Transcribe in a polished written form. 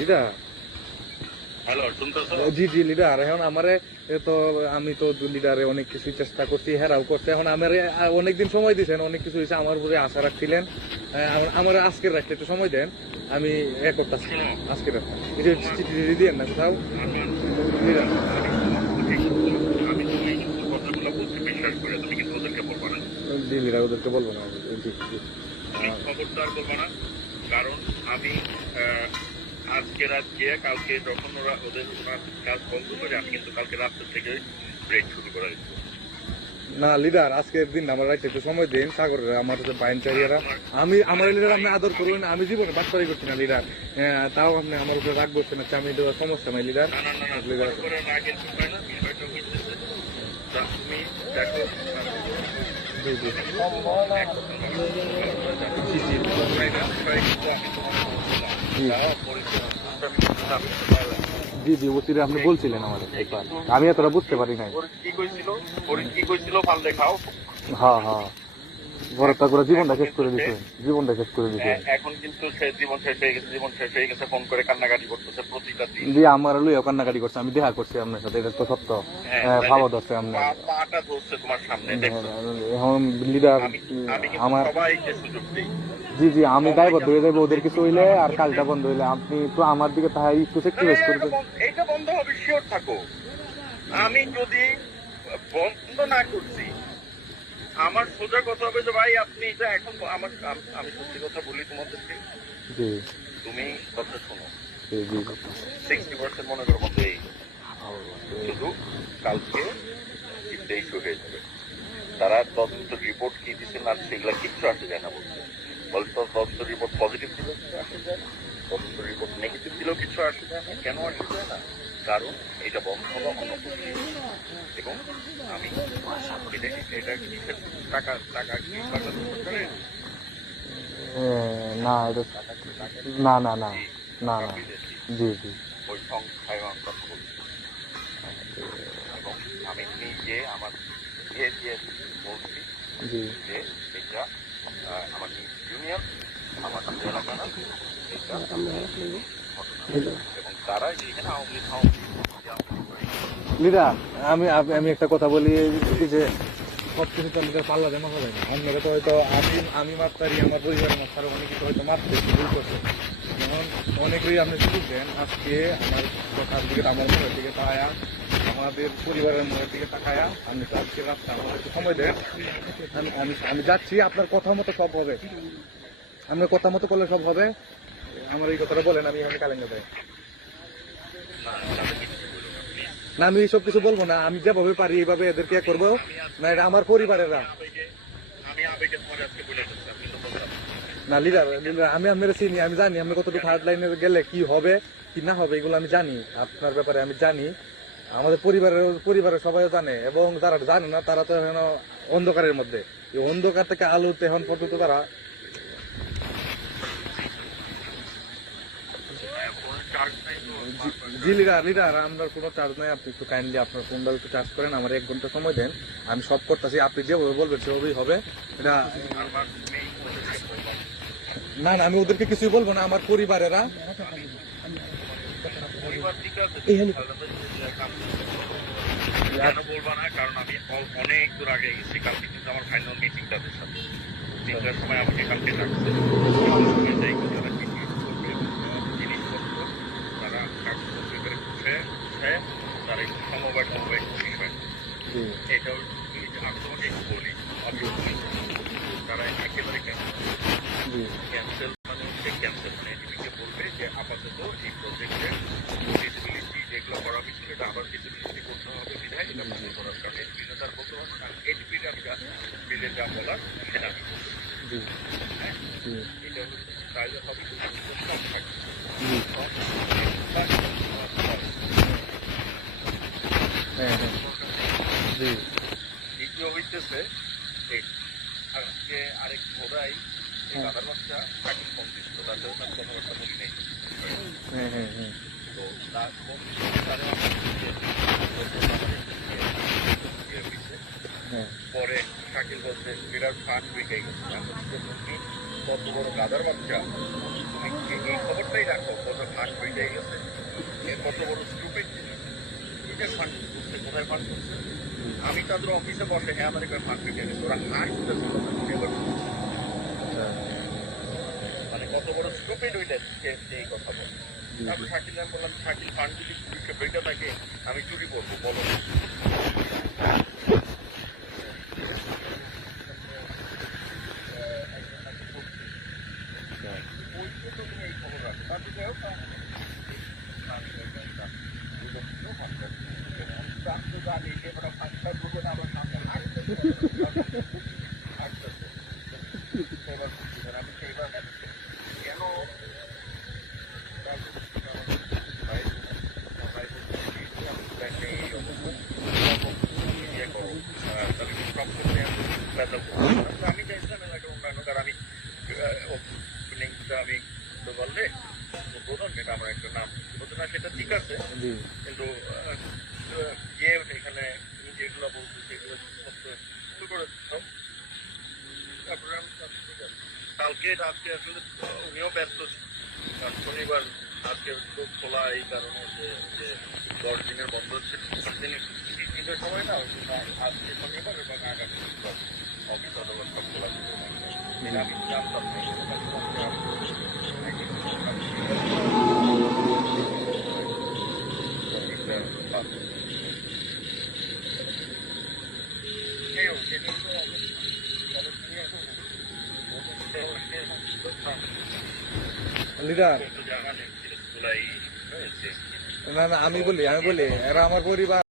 Leader hello, শুনতেছো? জি জি লিডার, এখন আমারে তো আমি তো লিডারে অনেক কিছু চেষ্টা করছি, হেরাও করছে। এখন আমার অনেকদিন সময় দিয়েছেন, অনেক কিছু হয়েছে, আমার উপরে আশা রাখছিলেন। আমার আজকের রাখতে একটু সময় দেন, আমি এ করতেছি। আজকের রাখতে চিঠি দিয়ে না কোথাও লিডার। আমি তুমি কিন্তু কথাগুলো বলছি বিশ্বাস করে, তুমি কিন্তু ওদেরকে বলবো না। জি লিডার, ওদেরকে বলবো না। জি জি তুমি খবরদার বলবো না, কারণ আমি আজকে রাত গিয়ে কালকে যখন ওনার কাজ বন্ধ করে আমি কিন্তু কালকে রাত্রে থেকে ব্রেক শুরু করে দিচ্ছি। না লিডার, আজকের দিন আমার রাইতে একটু সময় দিন। সাগরের আমার হচ্ছে বাইন চারিয়ারা, আমি আমার লিডার আপনি আদর করবেন। আমি জীবনে বাটপারি করছি না লিডার, তাও আপনি আমার উপরে রাগ করছেন। আচ্ছা, আমি দেওয়ার সমস্যা নাই লিডার। না না না না, লিডার করে না কিন্তু হয় না, বিষয়টা হইতেছে তুমি দেখো। জি জি জি জি জি জি ওসিরে আপনি বলছিলেন আমাদের একবার, আমি এতটা বুঝতে পারি নাই। কি কইছিল ফালদে খাও। হ্যাঁ হ্যাঁ, ভরতটা করে জীবনটা শেষ করে দিচ্ছেন, জীবনটা শেষ করে দিচ্ছেন। এখন কিন্তু সে জীবন শেষ হয়ে গেছে, জীবন শেষ হয়ে গেছে, ফোন করে কান্নাকাটি করতেছে প্রতিটা দিন। জি, আমার লইয়া কান্নাকাটি করছে, আমি দেখা করছি আপনার সাথে, এটা তো সত্য। ভালো ধরছে আপনার পাটা ধরছে তোমার সামনে, দেখছো? এখন লিডার আমার সবাইকে সুযোগ দিই। জি জি, আমি দায়বদ্ধ হয়ে যাবো ওদের কিছু হইলে, আর কাজটা বন্ধ হইলে আপনি তো আমার দিকে তাহাই একটু সেক্রিফাইস করবেন। এইটা বন্ধ হবে, শিওর থাকো। আমি যদি বন্ধ না করছি, আমার সোজা কথা হবে যে ভাই আপনি এটা এখন আমি সত্যি কথা বলি তোমাদেরকে, জি তুমি কথা শোনো। জি জি 60% মনে করো মতো এই শুধু কালকে ইস্যু হয়ে যাবে। তারা তদন্ত রিপোর্ট কি দিচ্ছে না সেগুলা কিচ্ছু আসে যায় না বলছে। বলছে তদন্ত রিপোর্ট পজিটিভ দিলেও কিছু আসে যায় না, তদন্ত রিপোর্ট নেগেটিভ দিলেও কিছু আসে যায় না। কেন আসে যায় না? কারণ এটা বন্ধ হলো অন্য কোনো। এবং আমি এটা কিসের টাকা টাকা কি বাংলাদেশ সরকারের? না এটা না না না না না জি জি ওই সংখ্যায় আমি কথা বলছি। এবং আমি নিজে আমার দিয়ে বলছি জি যে এটা আমার ইউনিয়ন, আমার এলাকা না, এটা এবং তারা এখানে আওয়ামী লিডার, আমি একটা কথা বলি যে সবকিছু তো লিডার পাল্লা দেওয়া হবে না। আপনারা তো হয়তো আমি মারতারি, আমার পরিবারের মারতারি, অনেকে তো হয়তো মারতে ভুল করছে। যেমন অনেকেই আপনি সুযোগ দেন, আজকে আমার কথার দিকে, আমার মনের দিকে তাকায়া, আমাদের পরিবারের মনের দিকে তাকায়া, আমি তো আজকে রাস্তা আমার একটু সময় দেন। আমি যাচ্ছি, আপনার কথা মতো সব হবে, আপনার কথা মতো করলে সব হবে। আমার এই কথাটা বলেন, আমি এখানে কালেঙ্গা দেয় না, আমি এইসব কিছু বলবো না। আমি যেভাবে পারি এইভাবে এদেরকে করবো না, এটা আমার পরিবারেরা। না লিডার, আমি আপনার চিনি, আমি জানি আমি কতটুকু হার্ড লাইনে গেলে কি হবে কি না হবে, এগুলো আমি জানি। আপনার ব্যাপারে আমি জানি, আমাদের পরিবারের সবাই জানে, এবং যারা জানে না তারা তো এখন অন্ধকারের মধ্যে। এই অন্ধকার থেকে আলোতে এখন পর্যন্ত তারা জি লিডার আমার কোনো চার্জ নাই। আপনি একটু কাইন্ডলি আপনার ফোনটা একটু চার্জ করেন, আমার 1 ঘন্টা সময় দেন, আমি সব করতেছি। আপনি যেভাবে বলবেন সেভাবেই হবে। এটা না না, আমি ওদেরকে কিছুই বলবো না, আমার পরিবারেরা বলবো না, কারণ আমি অনেক দূর আগে গেছি। কালকে কিন্তু আমার ফাইনাল মিটিং তাদের সাথে 3টার সময় আমাকে কালকে ডাকছে। জিনিসপত্র তারা কাগজপত্র করে তারা একটু সমবায় বিষয়, এটাও আমি তোমাকে একটু বলি। তারা একেবারে ক্যান্সেল মানে হচ্ছে ক্যান্সেল, মানে এটিপিকে বলবে যে আপাতত এই প্রজেক্টের ফিজিবিলিটি যেগুলো করা হয়েছিল এটা আবার ফিজিবিলিটি করতে হবে বিধায় এটা বন্ধ করার কারণে এটিপিটা তার বলতে পারবো, কারণ এটিপির আমরা বিলে যা বলার সেটা আমি এটা হচ্ছে তাইলে হবে কম থাকবে। দ্বিতীয় হইতেছে আজকে আরেক ঘোড়াই দাদার বাচ্চা তাকে 35 তার জন্য কোনো একটা বলি নেই। তো তার পরে শাকিল বলছে বিরাট ফার্স্ট উইকে গেছে, তুমি কত বড় গাদার বাচ্চা, তুমি এই খবরটাই রাখো কত ফার্স্ট উইকে কোথায় ফান্ড করছে। আমি তাদের অফিসে বসে আমেরিকার ফান্ড পেয়ে গেছি, ওরা হাসতে ছিল না, এবার মানে কত বড় স্টুপিড হইলে এই কথা বলে। তারপর শাকিল আমি বললাম, শাকিল ফান্ড যদি পুলিশকে বেঁচে থাকে আমি চুরি করবো, বলো। আমি চাইছিলাম এলাকার উন্নয়ন, কারণ আমি আমি বললে প্রধান, যেটা আমার একটা নাম হতো না, সেটা ঠিক আছে, জি কিন্তু যে এখানে যেগুলো বলছে সেগুলো শুরু করে দিতাম। তারপরে আমি কালকে আজকে আসলে উনিও ব্যস্ত, কারণ শনিবার আজকে চোখ খোলা এই কারণে যে 10 দিনের বন্ধ হচ্ছে, 10 দিনের ঈদের সময় না, আজকে শনিবার এবং আগামী অফিস আদালত সব খোলা ছিল। এটা আমি জানতাম লিডার জানা নেই জুলাই হয়েছে। না না আমি বলি এরা আমার পরিবার